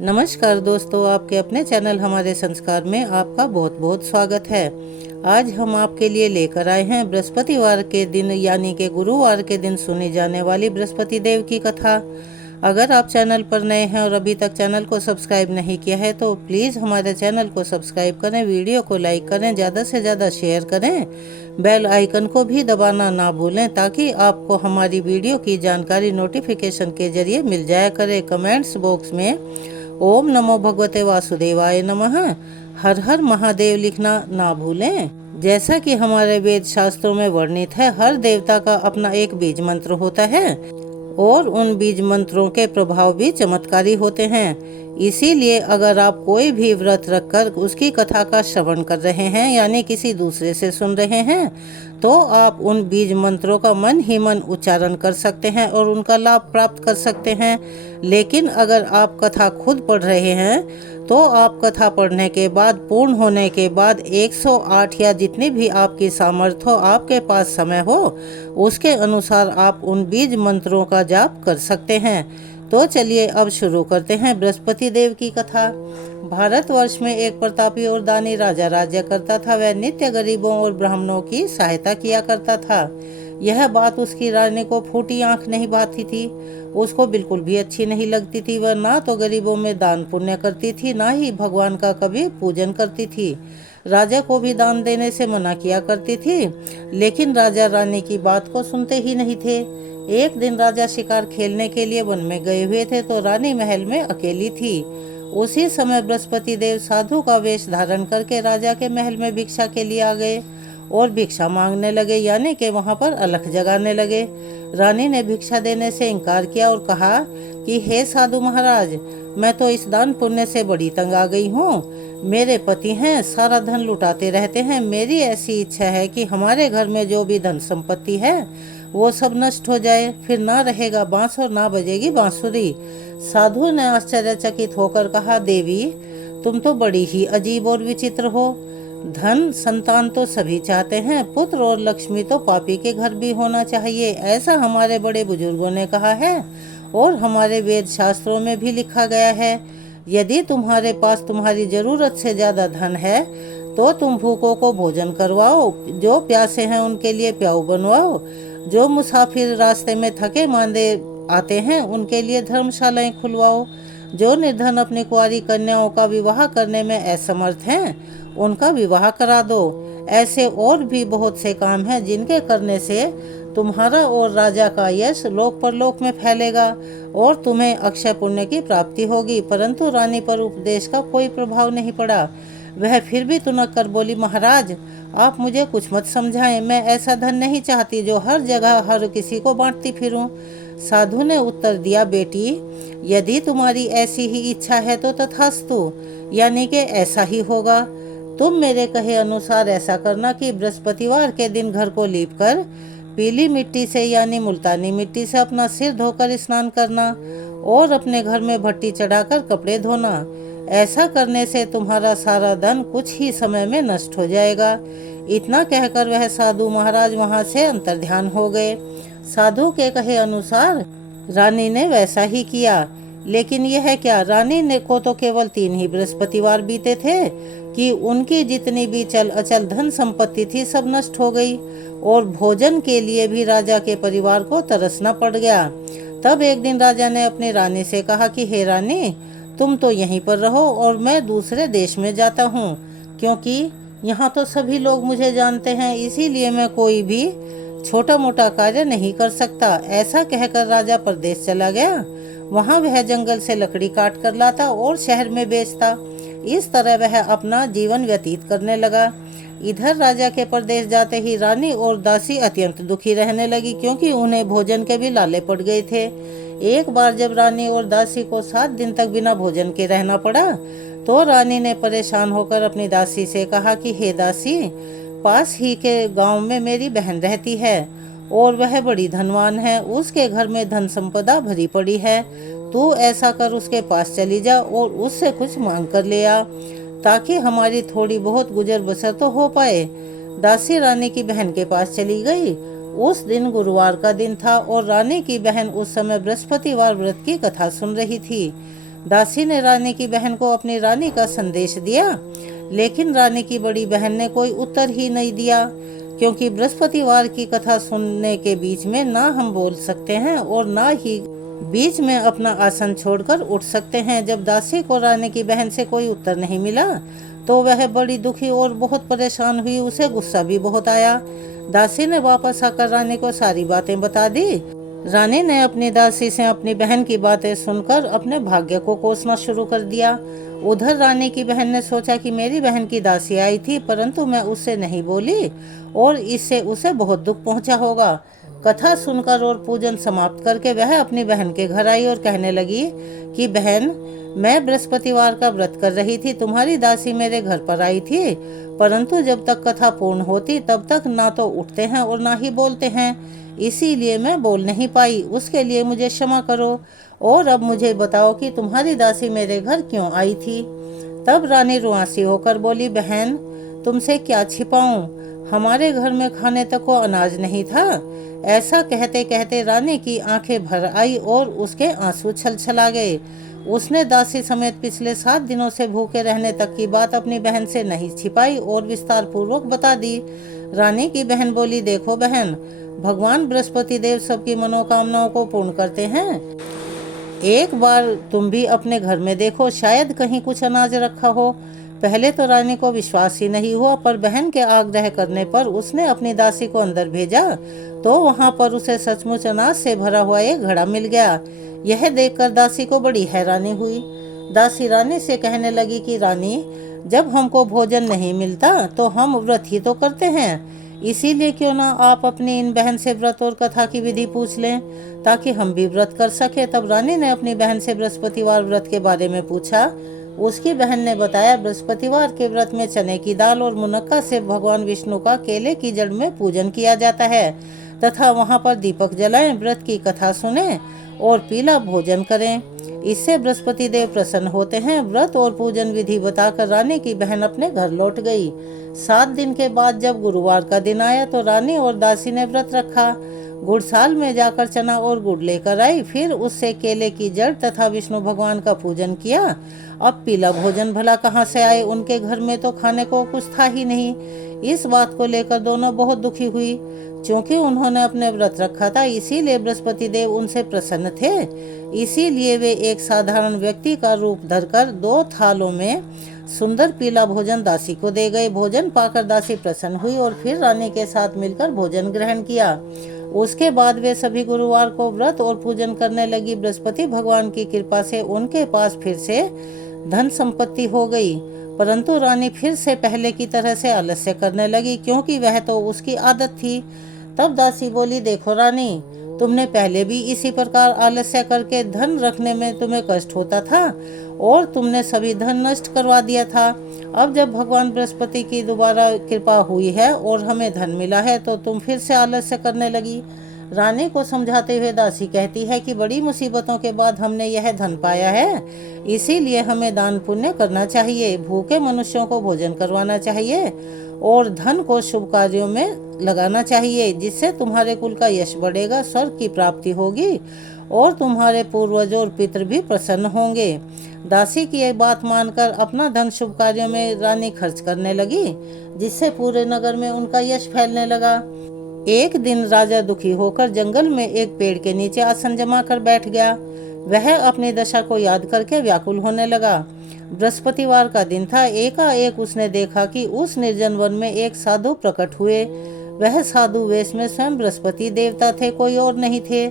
नमस्कार दोस्तों, आपके अपने चैनल हमारे संस्कार में आपका बहुत बहुत स्वागत है। आज हम आपके लिए लेकर आए हैं बृहस्पतिवार के दिन यानी कि गुरुवार के दिन सुनी जाने वाली बृहस्पति देव की कथा। अगर आप चैनल पर नए हैं और अभी तक चैनल को सब्सक्राइब नहीं किया है तो प्लीज़ हमारे चैनल को सब्सक्राइब करें, वीडियो को लाइक करें, ज़्यादा से ज़्यादा शेयर करें, बेल आइकन को भी दबाना ना भूलें ताकि आपको हमारी वीडियो की जानकारी नोटिफिकेशन के जरिए मिल जाया करे। कमेंट्स बॉक्स में ओम नमो भगवते वासुदेवाय नमः, हर हर महादेव लिखना ना भूलें। जैसा कि हमारे वेद शास्त्रों में वर्णित है, हर देवता का अपना एक बीज मंत्र होता है और उन बीज मंत्रों के प्रभाव भी चमत्कारी होते हैं। इसीलिए अगर आप कोई भी व्रत रखकर उसकी कथा का श्रवण कर रहे हैं यानी किसी दूसरे से सुन रहे हैं तो आप उन बीज मंत्रों का मन ही मन उच्चारण कर सकते हैं और उनका लाभ प्राप्त कर सकते हैं। लेकिन अगर आप कथा खुद पढ़ रहे हैं तो आप कथा पढ़ने के बाद पूर्ण होने के बाद 108 या जितनी भी आपकी सामर्थ्य हो, आपके पास समय हो, उसके अनुसार आप उन बीज मंत्रों का जाप कर सकते हैं। तो चलिए अब शुरू करते हैं बृहस्पति देव की कथा। भारतवर्ष में एक प्रतापी और दानी राजा राज्य करता था। वह नित्य गरीबों और ब्राह्मणों की सहायता किया करता था। यह बात उसकी रानी को फूटी आंख नहीं भाती थी। उसको बिल्कुल भी अच्छी नहीं लगती थी। वह ना तो गरीबों में दान पुण्य करती थी, ना ही भगवान का कभी पूजन करती थी। राजा को भी दान देने से मना किया करती थी, लेकिन राजा रानी की बात को सुनते ही नहीं थे। एक दिन राजा शिकार खेलने के लिए वन में गए हुए थे तो रानी महल में अकेली थी। उसी समय बृहस्पति देव साधु का वेश धारण करके राजा के महल में भिक्षा के लिए आ गए और भिक्षा मांगने लगे यानी कि वहां पर अलख जगाने लगे। रानी ने भिक्षा देने से इनकार किया और कहा कि हे साधु महाराज, मैं तो इस दान पुण्य से बड़ी तंग आ गई हूँ। मेरे पति हैं, सारा धन लुटाते रहते हैं। मेरी ऐसी इच्छा है कि हमारे घर में जो भी धन संपत्ति है वो सब नष्ट हो जाए, फिर ना रहेगा बांस और ना बजेगी बांसुरी। साधु ने आश्चर्यचकित होकर कहा, देवी तुम तो बड़ी ही अजीब और विचित्र हो। धन संतान तो सभी चाहते हैं, पुत्र और लक्ष्मी तो पापी के घर भी होना चाहिए, ऐसा हमारे बड़े बुजुर्गों ने कहा है और हमारे वेद शास्त्रों में भी लिखा गया है। यदि तुम्हारे पास तुम्हारी जरूरत से ज्यादा धन है तो तुम भूखों को भोजन करवाओ, जो प्यासे हैं उनके लिए प्याऊ बनवाओ, जो मुसाफिर रास्ते में थके मांदे आते हैं उनके लिए धर्मशालाएं खुलवाओ, जो निर्धन अपनी कुंवारी कन्याओं का विवाह करने में असमर्थ हैं उनका विवाह करा दो। ऐसे और भी बहुत से काम हैं जिनके करने से तुम्हारा और राजा का यश लोक परलोक में फैलेगा और तुम्हें अक्षय पुण्य की प्राप्ति होगी। परंतु रानी पर उपदेश का कोई प्रभाव नहीं पड़ा। वह फिर भी तुनक कर बोली, महाराज आप मुझे कुछ मत समझाएं, मैं ऐसा धन नहीं चाहती जो हर जगह हर किसी को बांटती फिरूं। साधु ने उत्तर दिया, बेटी यदि तुम्हारी ऐसी ही इच्छा है तो तथास्तु, यानी कि ऐसा ही होगा। तुम मेरे कहे अनुसार ऐसा करना कि बृहस्पतिवार के दिन घर को लीप कर पीली मिट्टी से यानी मुल्तानी मिट्टी से अपना सिर धोकर स्नान करना और अपने घर में भट्टी चढ़ाकर कपड़े धोना। ऐसा करने से तुम्हारा सारा धन कुछ ही समय में नष्ट हो जाएगा। इतना कहकर वह साधु महाराज वहां से अंतर्ध्यान हो गए। साधु के कहे अनुसार रानी ने वैसा ही किया। लेकिन यह क्या, रानी ने को तो केवल 3 ही बृहस्पतिवार बीते थे कि उनकी जितनी भी चल अचल धन संपत्ति थी सब नष्ट हो गई और भोजन के लिए भी राजा के परिवार को तरसना पड़ गया। तब एक दिन राजा ने अपनी रानी से कहा कि हे रानी, तुम तो यहीं पर रहो और मैं दूसरे देश में जाता हूँ, क्योंकि यहाँ तो सभी लोग मुझे जानते हैं, इसीलिए मैं कोई भी छोटा मोटा कार्य नहीं कर सकता। ऐसा कहकर राजा परदेश चला गया। वहाँ वह जंगल से लकड़ी काट कर लाता और शहर में बेचता। इस तरह वह अपना जीवन व्यतीत करने लगा। इधर राजा के परदेश जाते ही रानी और दासी अत्यंत दुखी रहने लगी, क्योंकि उन्हें भोजन के भी लाले पड़ गए थे। एक बार जब रानी और दासी को 7 दिन तक बिना भोजन के रहना पड़ा तो रानी ने परेशान होकर अपनी दासी से कहा कि हे दासी, पास ही के गांव में मेरी बहन रहती है और वह बड़ी धनवान है। उसके घर में धन संपदा भरी पड़ी है। तू ऐसा कर, उसके पास चली जा और उससे कुछ मांग कर ले आ, ताकि हमारी थोड़ी बहुत गुजर बसर तो हो पाए। दासी रानी की बहन के पास चली गई। उस दिन गुरुवार का दिन था और रानी की बहन उस समय बृहस्पतिवार व्रत की कथा सुन रही थी। दासी ने रानी की बहन को अपनी रानी का संदेश दिया, लेकिन रानी की बड़ी बहन ने कोई उत्तर ही नहीं दिया, क्योंकि बृहस्पतिवार की कथा सुनने के बीच में ना हम बोल सकते हैं और ना ही बीच में अपना आसन छोड़कर उठ सकते हैं। जब दासी को रानी की बहन से कोई उत्तर नहीं मिला तो वह बड़ी दुखी और बहुत परेशान हुई। उसे गुस्सा भी बहुत आया। दासी ने वापस आकर रानी को सारी बातें बता दी। रानी ने अपनी दासी से अपनी बहन की बातें सुनकर अपने भाग्य को कोसना शुरू कर दिया। उधर रानी की बहन ने सोचा कि मेरी बहन की दासी आई थी, परंतु मैं उससे नहीं बोली और इससे उसे बहुत दुख पहुंचा होगा। कथा सुनकर और पूजन समाप्त करके वह अपनी बहन के घर आई और कहने लगी कि बहन, मैं बृहस्पतिवार का व्रत कर रही थी, तुम्हारी दासी मेरे घर पर आई थी, परंतु जब तक कथा पूर्ण होती तब तक ना तो उठते हैं और ना ही बोलते हैं, इसीलिए मैं बोल नहीं पाई। उसके लिए मुझे क्षमा करो और अब मुझे बताओ कि तुम्हारी दासी मेरे घर क्यों आई थी। तब रानी रुआसी होकर बोली, बहन, तुमसे क्या छिपाऊं, हमारे घर में खाने तक को अनाज नहीं था। ऐसा कहते कहते रानी की आंखें भर आई और उसके आंसू छलछला गए। उसने दासी समेत पिछले 7 दिनों से भूखे रहने तक की बात अपनी बहन से नहीं छिपाई और विस्तार पूर्वक बता दी। रानी की बहन बोली, देखो बहन, भगवान बृहस्पति देव सबकी मनोकामनाओं को पूर्ण करते हैं। एक बार तुम भी अपने घर में देखो, शायद कहीं कुछ अनाज रखा हो। पहले तो रानी को विश्वास ही नहीं हुआ, पर बहन के आग्रह करने पर उसने अपनी दासी को अंदर भेजा तो वहां पर उसे सचमुच अनाज से भरा हुआ एक घड़ा मिल गया। यह देखकर दासी को बड़ी हैरानी हुई। दासी रानी से कहने लगी कि रानी, जब हमको भोजन नहीं मिलता तो हम व्रत ही तो करते हैं, इसीलिए क्यों ना आप अपनी इन बहन से व्रत और कथा की विधि पूछ लें ताकि हम भी व्रत कर सके। तब रानी ने अपनी बहन से बृहस्पतिवार व्रत के बारे में पूछा। उसकी बहन ने बताया, बृहस्पतिवार के व्रत में चने की दाल और मुनक्का से भगवान विष्णु का केले की जड़ में पूजन किया जाता है तथा वहां पर दीपक जलाएं, व्रत की कथा सुने और पीला भोजन करें, इससे बृहस्पति देव प्रसन्न होते हैं। व्रत और पूजन विधि बताकर रानी की बहन अपने घर लौट गई। 7 दिन के बाद जब गुरुवार का दिन आया तो रानी और दासी ने व्रत रखा। गुड़साल में जाकर चना और गुड़ लेकर आई, फिर उससे केले की जड़ तथा विष्णु भगवान का पूजन किया। अब पीला भोजन भला कहाँ से आए, उनके घर में तो खाने को कुछ था ही नहीं। इस बात को लेकर दोनों बहुत दुखी हुई। क्योंकि उन्होंने अपने व्रत रखा था, इसीलिए बृहस्पति देव उनसे प्रसन्न थे। इसीलिए वे एक साधारण व्यक्ति का रूप धरकर 2 थालों में सुंदर पीला भोजन दासी को दे गए। भोजन पाकर दासी प्रसन्न हुई और फिर रानी के साथ मिलकर भोजन ग्रहण किया। उसके बाद वे सभी गुरुवार को व्रत और पूजन करने लगी। बृहस्पति भगवान की कृपा से उनके पास फिर से धन संपत्ति हो गई, परंतु रानी फिर से पहले की तरह से आलस्य करने लगी, क्योंकि वह तो उसकी आदत थी। तब दासी बोली, देखो रानी, तुमने पहले भी इसी प्रकार आलस्य करके धन रखने में तुम्हें कष्ट होता था और तुमने सभी धन नष्ट करवा दिया था। अब जब भगवान बृहस्पति की दोबारा कृपा हुई है और हमें धन मिला है तो तुम फिर से आलस्य करने लगी। रानी को समझाते हुए दासी कहती है कि बड़ी मुसीबतों के बाद हमने यह धन पाया है, इसीलिए हमें दान पुण्य करना चाहिए, भूखे मनुष्यों को भोजन करवाना चाहिए और धन को शुभ कार्यों में लगाना चाहिए, जिससे तुम्हारे कुल का यश बढ़ेगा, स्वर्ग की प्राप्ति होगी और तुम्हारे पूर्वज और पितृ भी प्रसन्न होंगे। दासी की यह बात मानकर अपना धन शुभ कार्यों में रानी खर्च करने लगी, जिससे पूरे नगर में उनका यश फैलने लगा। एक दिन राजा दुखी होकर जंगल में एक पेड़ के नीचे आसन जमा कर बैठ गया। वह अपनी दशा को याद करके व्याकुल होने लगा। बृहस्पतिवार का दिन था। एकाएक उसने देखा कि उस निर्जन वन में एक साधु प्रकट हुए। वह साधु वेश में स्वयं बृहस्पति देवता थे, कोई और नहीं थे।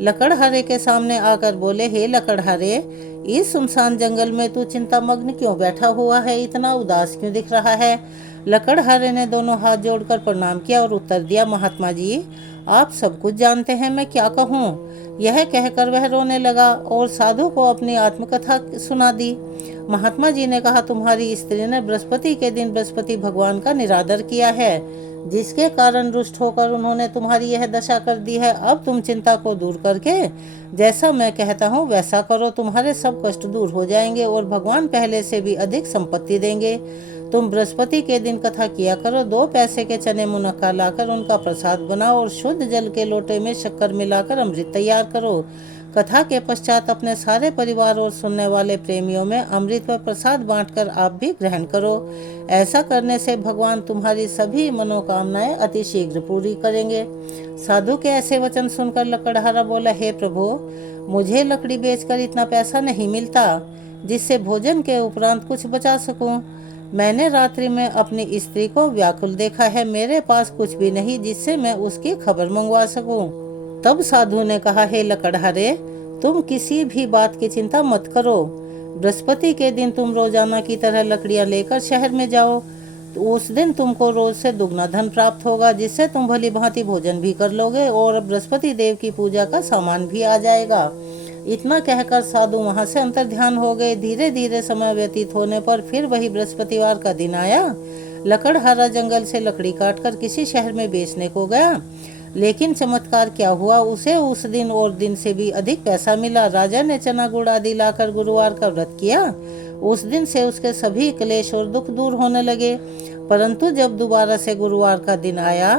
लकड़हारे के सामने आकर बोले, हे लकड़हारे, इस सुनसान जंगल में तू चिंतामग्न क्यों बैठा हुआ है, इतना उदास क्यों दिख रहा है। लकड़हारे ने दोनों हाथ जोड़कर प्रणाम किया और उत्तर दिया, महात्मा जी, आप सब कुछ जानते हैं, मैं क्या कहूँ। यह कहकर वह रोने लगा और साधु को अपनी आत्मकथा सुना दी। महात्मा जी ने कहा, तुम्हारी स्त्री ने बृहस्पति के दिन बृहस्पति भगवान का निरादर किया है, जिसके कारण रुष्ट होकर उन्होंने तुम्हारी यह दशा कर दी है। अब तुम चिंता को दूर करके जैसा मैं कहता हूँ वैसा करो, तुम्हारे सब कष्ट दूर हो जाएंगे और भगवान पहले से भी अधिक संपत्ति देंगे। तुम बृहस्पति के दिन कथा किया करो, 2 पैसे के चने मुनक्का लाकर उनका प्रसाद बनाओ और शुद्ध जल के लोटे में शक्कर मिलाकर अमृत तैयार करो। कथा के पश्चात अपने सारे परिवार और सुनने वाले प्रेमियों में अमृत व प्रसाद बांटकर आप भी ग्रहण करो। ऐसा करने से भगवान तुम्हारी सभी मनोकामनाएं अति शीघ्र पूरी करेंगे। साधु के ऐसे वचन सुनकर लकड़हारा बोला, हे प्रभु, मुझे लकड़ी बेचकर इतना पैसा नहीं मिलता जिससे भोजन के उपरांत कुछ बचा सकूं। मैंने रात्रि में अपनी स्त्री को व्याकुल देखा है, मेरे पास कुछ भी नहीं जिससे मैं उसकी खबर मंगवा सकूं। तब साधु ने कहा, हे लकड़हारे, तुम किसी भी बात की चिंता मत करो। बृहस्पति के दिन तुम रोजाना की तरह लकड़ियां लेकर शहर में जाओ, तो उस दिन तुमको रोज से दुगना धन प्राप्त होगा, जिससे तुम भली भांति भोजन भी कर लोगे और बृहस्पति देव की पूजा का सामान भी आ जाएगा। इतना कहकर साधु वहां से अंतर ध्यान हो गए। धीरे धीरे समय व्यतीत होने पर फिर वही बृहस्पतिवार का दिन आया। लकड़हारा जंगल से लकड़ी काटकर किसी शहर में बेचने को गया, लेकिन चमत्कार क्या हुआ, उसे उस दिन और दिन से भी अधिक पैसा मिला। राजा ने चना गुड़ आदि लाकर गुरुवार का व्रत किया। उस दिन से उसके सभी क्लेश और दुख दूर होने लगे। परंतु जब दोबारा से गुरुवार का दिन आया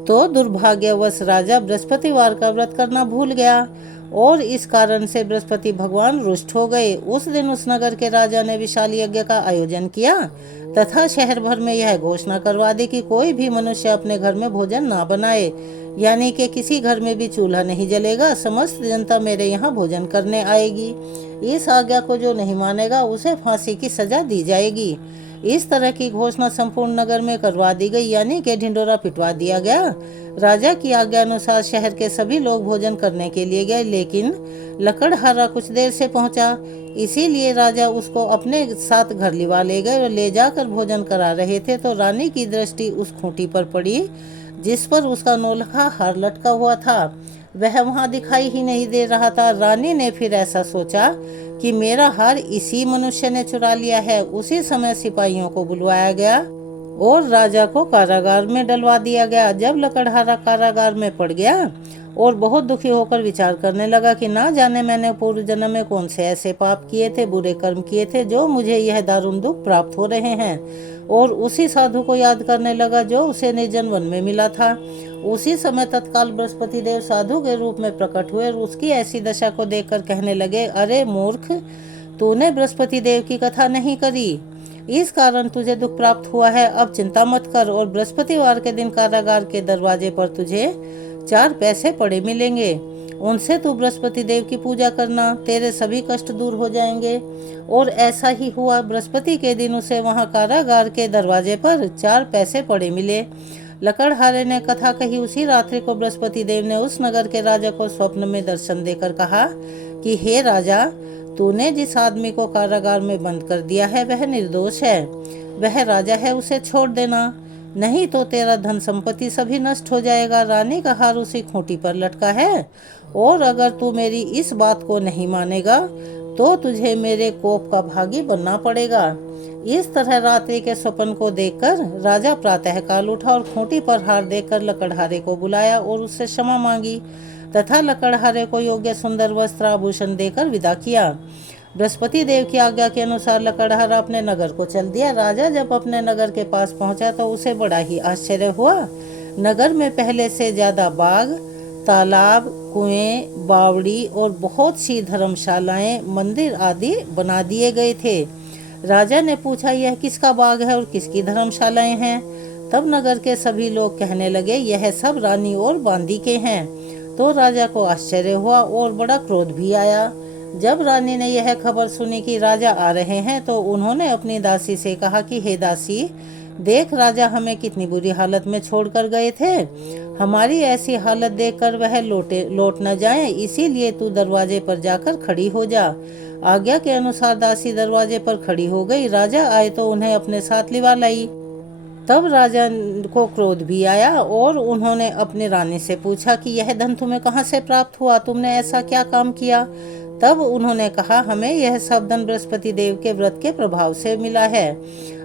तो दुर्भाग्यवश राजा बृहस्पतिवार का व्रत करना भूल गया और इस कारण से बृहस्पति भगवान रुष्ट हो गए। उस दिन उस नगर के राजा ने विशाल यज्ञ का आयोजन किया तथा शहर भर में यह घोषणा करवा दी कि कोई भी मनुष्य अपने घर में भोजन ना बनाए, यानी कि किसी घर में भी चूल्हा नहीं जलेगा। समस्त जनता मेरे यहाँ भोजन करने आएगी। इस आज्ञा को जो नहीं मानेगा उसे फांसी की सजा दी जाएगी। इस तरह की घोषणा संपूर्ण नगर में करवा दी गई, यानी कि ढिंडोरा पिटवा दिया गया। राजा की आज्ञा अनुसार शहर के सभी लोग भोजन करने के लिए गए, लेकिन लकड़हारा कुछ देर से पहुंचा। इसीलिए राजा उसको अपने साथ घर लिवा ले गए और ले जाकर भोजन करा रहे थे तो रानी की दृष्टि उस खूंटी पर पड़ी जिस पर उसका नौलखा हार लटका हुआ था। वह वहां दिखाई ही नहीं दे रहा था। रानी ने फिर ऐसा सोचा कि मेरा हार इसी मनुष्य ने चुरा लिया है। उसी समय सिपाहियों को बुलवाया गया और राजा को कारागार में डलवा दिया गया। जब लकड़हारा कारागार में पड़ गया और बहुत दुखी होकर विचार करने लगा कि ना जाने मैंने पूर्व जन्म में कौन से ऐसे पाप किए थे, बुरे कर्म किए थे जो मुझे यह दारुण दुख प्राप्त हो रहे हैं। और उसी साधु को याद करने लगा जो उसे निर्जन वन में मिला था। उसी समय तत्काल बृहस्पति देव साधु के रूप में प्रकट हुए और उसकी ऐसी दशा को देखकर कहने लगे, अरे मूर्ख, तूने बृहस्पति देव की कथा नहीं करी, इस कारण तुझे दुख प्राप्त हुआ है। अब चिंता मत कर और बृहस्पतिवार के दिन कारागार के दरवाजे पर तुझे 4 पैसे पड़े मिलेंगे। उनसे तू बृहस्पति देव की पूजा करना, तेरे सभी कष्ट दूर हो जाएंगे। और ऐसा ही हुआ। बृहस्पति के दिन उसे वहां कारागार के दरवाजे पर 4 पैसे पड़े मिले। लकड़हारे ने कथा कही उसी रात्रि को बृहस्पति देव ने उस नगर के राजा को स्वप्न में दर्शन देकर कहा कि हे राजा, तूने जिस आदमी को कारागार में बंद कर दिया है वह निर्दोष है। वह राजा है, उसे छोड़ देना, नहीं तो तेरा धन संपत्ति सभी नष्ट हो जाएगा। रानी का हार उसी खूंटी पर लटका है और अगर तू मेरी इस बात को नहीं मानेगा तो तुझे मेरे कोप का भागी बनना पड़ेगा। इस तरह रात्रि के स्वप्न को देखकर राजा प्रातःकाल उठा और खूंटी पर हार देखकर लकड़हारे को बुलाया और उससे क्षमा मांगी तथा लकड़हारे को योग्य सुंदर वस्त्र आभूषण देकर विदा किया। बृहस्पति देव की आज्ञा के अनुसार लकड़हारा अपने नगर को चल दिया। राजा जब अपने नगर के पास पहुंचा तो उसे बड़ा ही आश्चर्य हुआ। नगर में पहले से ज्यादा बाग, तालाब, कुएं, बावड़ी और बहुत सी धर्मशालाएं, मंदिर आदि बना दिए गए थे। राजा ने पूछा, यह किसका बाग है और किसकी धर्मशालाएं हैं? तब नगर के सभी लोग कहने लगे, यह सब रानी और बांदी के हैं। तो राजा को आश्चर्य हुआ और बड़ा क्रोध भी आया। जब रानी ने यह खबर सुनी कि राजा आ रहे हैं तो उन्होंने अपनी दासी से कहा कि हे दासी, देख राजा हमें कितनी बुरी हालत में छोड़कर गए थे। हमारी ऐसी हालत देखकर वह लौट न जाएं, इसीलिए तू दरवाजे पर जाकर खड़ी हो जा। आज्ञा के अनुसार दासी दरवाजे पर खड़ी हो गई। राजा आए तो उन्हें अपने साथ लिवा लाई। तब राजा को क्रोध भी आया और उन्होंने अपनी रानी से पूछा कि यह धन तुम्हें कहाँ से प्राप्त हुआ, तुमने ऐसा क्या काम किया? तब उन्होंने कहा, हमें यह सब धन बृहस्पति देव के व्रत के प्रभाव से मिला है।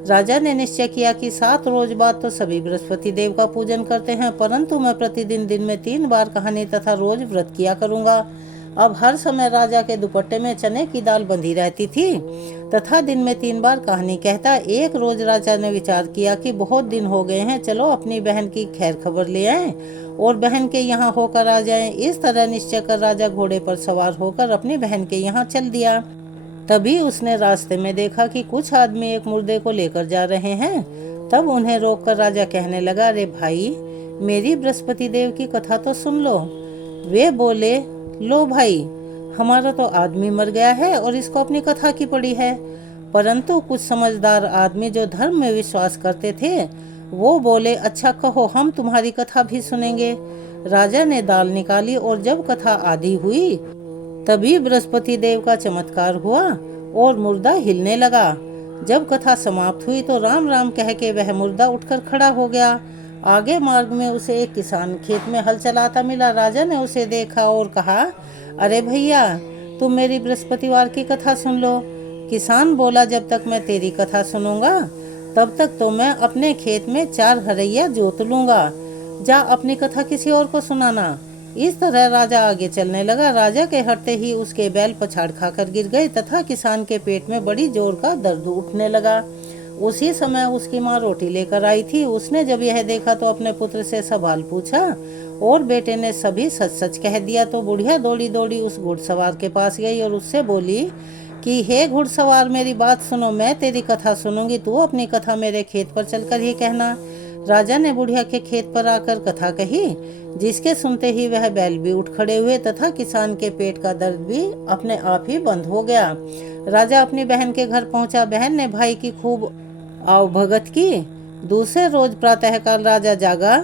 राजा ने निश्चय किया कि 7 रोज बाद तो सभी बृहस्पति देव का पूजन करते हैं, परंतु मैं प्रतिदिन दिन में 3 बार कहानी तथा रोज व्रत किया करूंगा। अब हर समय राजा के दुपट्टे में चने की दाल बंधी रहती थी तथा दिन में 3 बार कहानी कहता। एक रोज राजा ने विचार किया कि बहुत दिन हो गए हैं, चलो अपनी बहन की खैर खबर ले आएं और बहन के यहाँ होकर आ जाएं। इस तरह निश्चय कर राजा घोड़े पर सवार होकर अपनी बहन के यहाँ चल दिया। तभी उसने रास्ते में देखा कि कुछ आदमी एक मुर्दे को लेकर जा रहे हैं। तब उन्हें रोककर राजा कहने लगा, अरे भाई, मेरी बृहस्पति देव की कथा तो सुन लो। वे बोले, लो भाई, हमारा तो आदमी मर गया है और इसको अपनी कथा की पड़ी है। परंतु कुछ समझदार आदमी जो धर्म में विश्वास करते थे वो बोले, अच्छा कहो, हम तुम्हारी कथा भी सुनेंगे। राजा ने दाल निकाली और जब कथा आधी हुई तभी बृहस्पति देव का चमत्कार हुआ और मुर्दा हिलने लगा। जब कथा समाप्त हुई तो राम राम कह के वह मुर्दा उठकर खड़ा हो गया। आगे मार्ग में उसे एक किसान खेत में हल चलाता मिला। राजा ने उसे देखा और कहा, अरे भैया, तुम मेरी बृहस्पतिवार की कथा सुन लो। किसान बोला, जब तक मैं तेरी कथा सुनूंगा तब तक तो मैं अपने खेत में 4 हरैया जोत लूंगा। जा अपनी कथा किसी और को सुनाना। इस तरह राजा आगे चलने लगा। राजा के हटते ही उसके बैल पछाड़ खाकर गिर गए तथा किसान के पेट में बड़ी जोर का दर्द उठने लगा। उसी समय उसकी माँ रोटी लेकर आई थी। उसने जब यह देखा तो अपने पुत्र से सवाल पूछा और बेटे ने सभी सच सच कह दिया। तो बुढ़िया दौड़ी दौड़ी उस घुड़सवार के पास गई और उससे बोली कि हे घुड़सवार, मेरी बात सुनो, मैं तेरी कथा सुनूंगी, तू अपनी कथा मेरे खेत पर चलकर ही कहना। राजा ने बुढ़िया के खेत पर आकर कथा कही, जिसके सुनते ही वह बैल भी उठ खड़े हुए तथा किसान के पेट का दर्द भी अपने आप ही बंद हो गया। राजा अपनी बहन के घर पहुंचा। बहन ने भाई की खूब आवभगत की। दूसरे रोज प्रातःकाल राजा जागा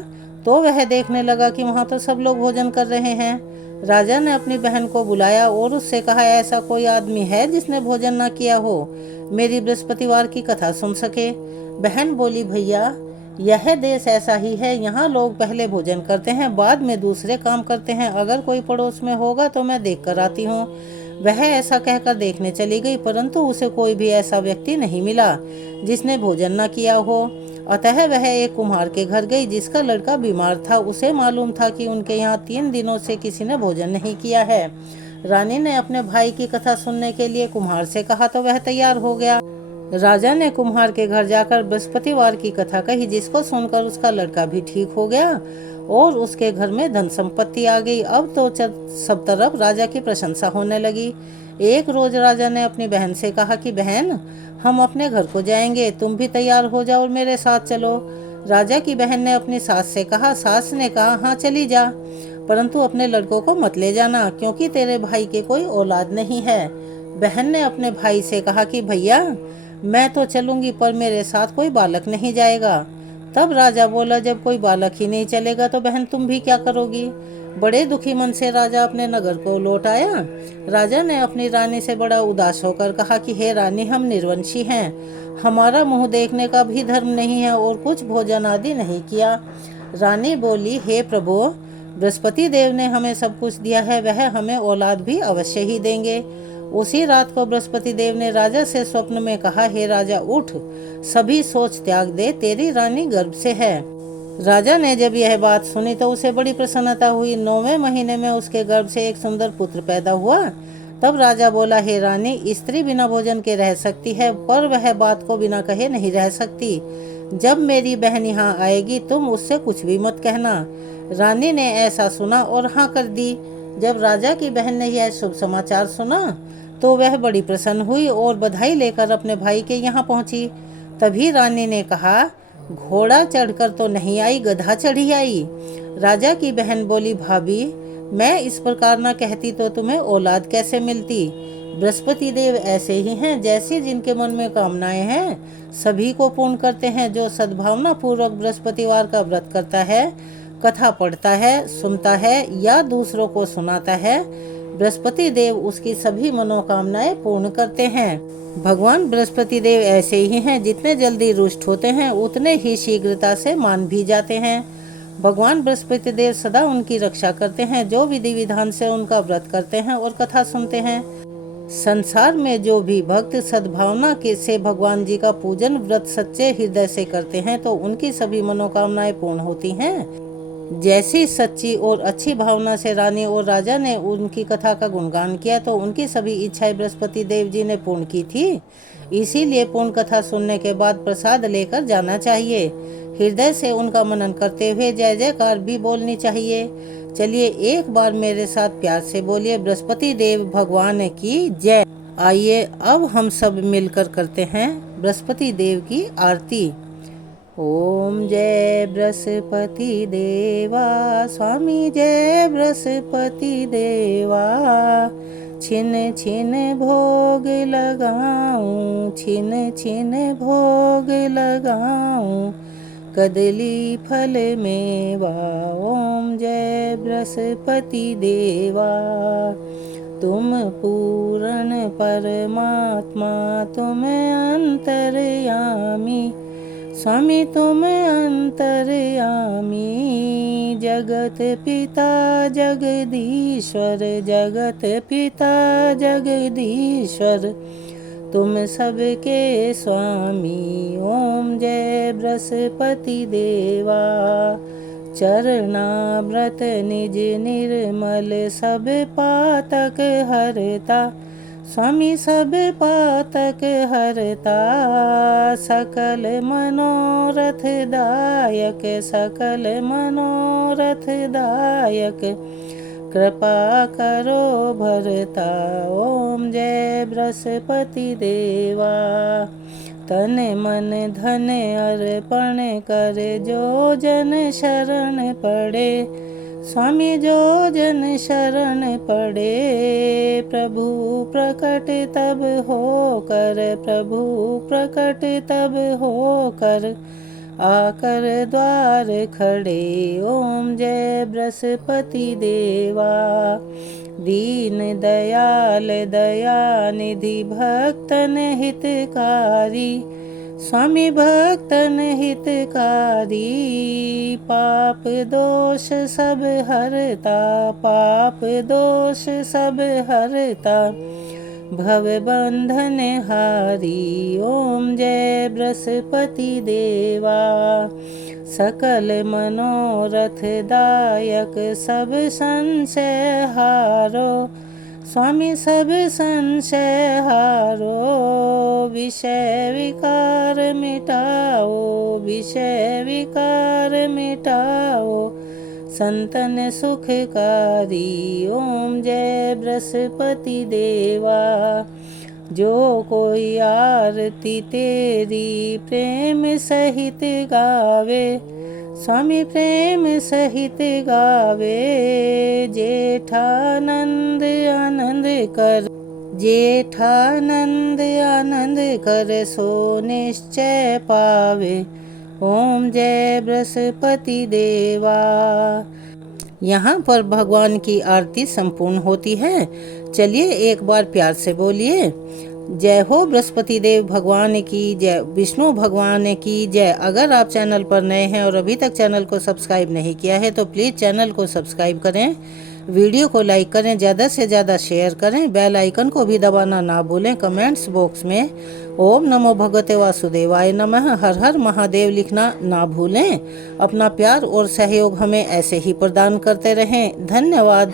तो वह देखने लगा कि वहां तो सब लोग भोजन कर रहे हैं। राजा ने अपनी बहन को बुलाया और उससे कहा, ऐसा कोई आदमी है जिसने भोजन न किया हो, मेरी बृहस्पतिवार की कथा सुन सके। बहन बोली, भैया, यह देश ऐसा ही है, यहाँ लोग पहले भोजन करते हैं, बाद में दूसरे काम करते हैं। अगर कोई पड़ोस में होगा तो मैं देख कर आती हूँ। वह ऐसा कहकर देखने चली गई, परंतु उसे कोई भी ऐसा व्यक्ति नहीं मिला जिसने भोजन न किया हो। अतः वह एक कुम्हार के घर गई जिसका लड़का बीमार था। उसे मालूम था कि उनके यहाँ 3 दिनों से किसी ने भोजन नहीं किया है। रानी ने अपने भाई की कथा सुनने के लिए कुम्हार से कहा तो वह तैयार हो गया। राजा ने कुम्हार के घर जाकर बृहस्पतिवार की कथा कही, जिसको सुनकर उसका लड़का भी ठीक हो गया और उसके घर में धन संपत्ति आ गई। अब तो सब तरफ राजा की प्रशंसा होने लगी। एक रोज राजा ने अपनी बहन से कहा कि बहन, हम अपने घर को जाएंगे, तुम भी तैयार हो जाओ और मेरे साथ चलो। राजा की बहन ने अपनी सास से कहा। सास ने कहा, हाँ चली जा, परंतु अपने लड़कों को मत ले जाना, क्योंकि तेरे भाई के कोई औलाद नहीं है। बहन ने अपने भाई से कहा कि भैया, मैं तो चलूंगी, पर मेरे साथ कोई बालक नहीं जाएगा। तब राजा बोला, जब कोई बालक ही नहीं चलेगा तो बहन तुम भी क्या करोगी। बड़े दुखी मन से राजा अपने नगर को लौट आया। राजा ने अपनी रानी से बड़ा उदास होकर कहा कि हे रानी, हम निर्वंशी हैं, हमारा मुंह देखने का भी धर्म नहीं है और कुछ भोजन आदि नहीं किया। रानी बोली, हे प्रभु, बृहस्पति देव ने हमें सब कुछ दिया है, वह हमें औलाद भी अवश्य ही देंगे। उसी रात को बृहस्पति देव ने राजा से स्वप्न में कहा, हे राजा, उठ, सभी सोच त्याग दे, तेरी रानी गर्भ से है। राजा ने जब यह बात सुनी तो उसे बड़ी प्रसन्नता हुई। 9वें महीने में उसके गर्भ से एक सुंदर पुत्र पैदा हुआ। तब राजा बोला, हे रानी, स्त्री बिना भोजन के रह सकती है, पर वह बात को बिना कहे नहीं रह सकती। जब मेरी बहन यहाँ आएगी तुम उससे कुछ भी मत कहना। रानी ने ऐसा सुना और हाँ कर दी। जब राजा की बहन ने यह शुभ समाचार सुना तो वह बड़ी प्रसन्न हुई और बधाई लेकर अपने भाई के यहाँ पहुंची। तभी रानी ने कहा, घोड़ा चढ़कर तो नहीं आई, गधा चढ़ी आई। राजा की बहन बोली, भाभी, मैं इस प्रकार न कहती तो तुम्हें औलाद कैसे मिलती। बृहस्पति देव ऐसे ही हैं, जैसे जिनके मन में कामनाएं हैं सभी को पूर्ण करते हैं। जो सद्भावना पूर्वक बृहस्पतिवार का व्रत करता है, कथा पढ़ता है, सुनता है या दूसरों को सुनाता है, बृहस्पति देव उसकी सभी मनोकामनाएं पूर्ण करते हैं। भगवान बृहस्पति देव ऐसे ही हैं, जितने जल्दी रुष्ट होते हैं उतने ही शीघ्रता से मान भी जाते हैं। भगवान बृहस्पति देव सदा उनकी रक्षा करते हैं जो विधि विधान से उनका व्रत करते हैं और कथा सुनते हैं। संसार में जो भी भक्त सद्भावना के से भगवान जी का पूजन व्रत सच्चे हृदय से करते हैं तो उनकी सभी मनोकामनाएं पूर्ण होती हैं। जैसी सच्ची और अच्छी भावना से रानी और राजा ने उनकी कथा का गुणगान किया तो उनकी सभी इच्छाएं बृहस्पति देव जी ने पूर्ण की थी। इसीलिए पूर्ण कथा सुनने के बाद प्रसाद लेकर जाना चाहिए। हृदय से उनका मनन करते हुए जय जयकार भी बोलनी चाहिए। चलिए एक बार मेरे साथ प्यार से बोलिए, बृहस्पति देव भगवान की जय। आइए अब हम सब मिलकर करते हैं बृहस्पति देव की आरती। ओम जय बृहस्पति देवा, स्वामी जय बृहस्पति देवा। छिन छिन भोग लगाऊं, छिन छिन भोग लगाऊं, कदली फल मेवा। ओम जय बृहस्पति देवा। तुम पूर्ण परमात्मा, तुम अंतर्यामी, स्वामी तुम अंतर्यामी। जगत पिता जगदीश्वर, जगत पिता जगदीश्वर, तुम सबके स्वामी। ओम जय बृहस्पति देवा। चरणामृत निज निर्मल, सब पातक हरता, स्वामी सब पातक हरता। सकल मनोरथ दायक, सकल मनोरथ दायक, कृपा करो भरता। ओम जय बृहस्पति देवा। तन मन धन अर्पण कर, जो जन शरण पड़े, स्वामी जो जन शरण पड़े। प्रभु प्रकट तब होकर, प्रभु प्रकट तब होकर, आकर द्वार खड़े। ओम जय बृहस्पति देवा। दीन दयाल दयानिधि, भक्तन हितकारी, स्वामी भक्तन हितकारी। पाप दोष सब हरता, पाप दोष सब हरता, भव बंधन हारी। ओम जय बृहस्पति देवा। सकल मनोरथ दायक, सब संशय हारो, स्वामी सब संशय हारो। विषय विकार मिटाओ, विषय विकार मिटाओ, संतन सुखकारी। ओम जय बृहस्पति देवा। जो कोई आरती तेरी प्रेम सहित गावे, स्वामी प्रेम सहित गावे। जेठानंद आनंद कर, जेठानंद आनंद कर, सो निश्चय पावे। ओम जय बृहस्पति देवा। यहाँ पर भगवान की आरती संपूर्ण होती है। चलिए एक बार प्यार से बोलिए, जय हो बृहस्पति देव भगवान की जय, विष्णु भगवान की जय। अगर आप चैनल पर नए हैं और अभी तक चैनल को सब्सक्राइब नहीं किया है तो प्लीज़ चैनल को सब्सक्राइब करें, वीडियो को लाइक करें, ज़्यादा से ज़्यादा शेयर करें, बेल आइकन को भी दबाना ना भूलें। कमेंट्स बॉक्स में ओम नमो भगवते वासुदेवाय नमः, हर हर महादेव लिखना ना भूलें। अपना प्यार और सहयोग हमें ऐसे ही प्रदान करते रहें। धन्यवाद।